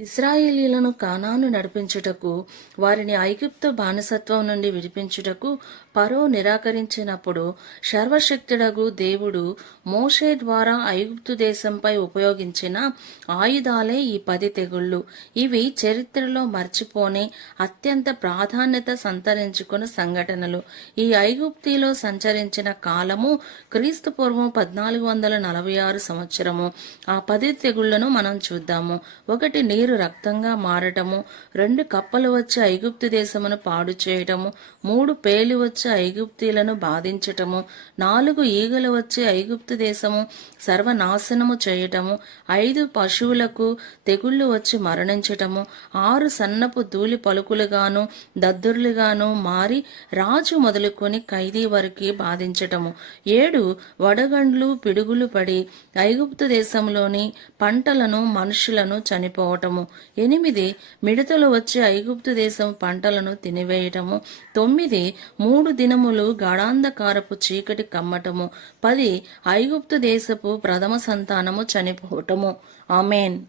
ఇస్రాయేలీలను కానాను నడిపించుటకు వారిని ఐగుప్తు బానిసత్వం నుండి విడిపించుటకు పరో నిరాకరించినప్పుడు సర్వశక్తుడగు దేవుడు మోషే ద్వారా ఐగుప్తు దేశంపై ఉపయోగించిన ఆయుధాలే ఈ పది తెగుళ్ళు. ఇవి చరిత్రలో మర్చిపోని అత్యంత ప్రాధాన్యత సంతరించుకున్న సంఘటనలు. ఈ ఐగుప్తిలో సంచరించిన కాలము క్రీస్తు పూర్వం పద్నాలుగు వందల నలభై ఆరు సంవత్సరము. ఆ పది తెగుళ్ళను మనం చూద్దాము. ఒకటి నీరు రక్తంగా మారటము రెండు కప్పలు వచ్చి ఐగుప్తు దేశమును పాడు చేయటము మూడు పేలు వచ్చి ఐగుప్తీలను బాధించటము నాలుగు ఈగలు వచ్చి ఐగుప్తు దేశము సర్వనాశనము చేయటము ఐదు పశువులకు తెగుళ్ళు వచ్చి మరణించటము ఆరు సన్నపు ధూళి పలుకులుగాను దద్దుర్లుగాను మారి రాజు మొదలుకొని ఖైదీ వరకు బాధించటము ఏడు వడగండ్లు పిడుగులు పడి ఐగుప్తు దేశంలోని పంటలను మనుషులను చనిపోవటము. ఎనిమిది మిడతలు వచ్చి ఐగుప్తు దేశం పంటలను తినివేయటము తొమ్మిది మూడు దినములు గాఢాంధకారపు చీకటి కమ్మటము పది ఐగుప్తు దేశపు ప్రథమ సంతానము చనిపోవటము. ఆమెన్.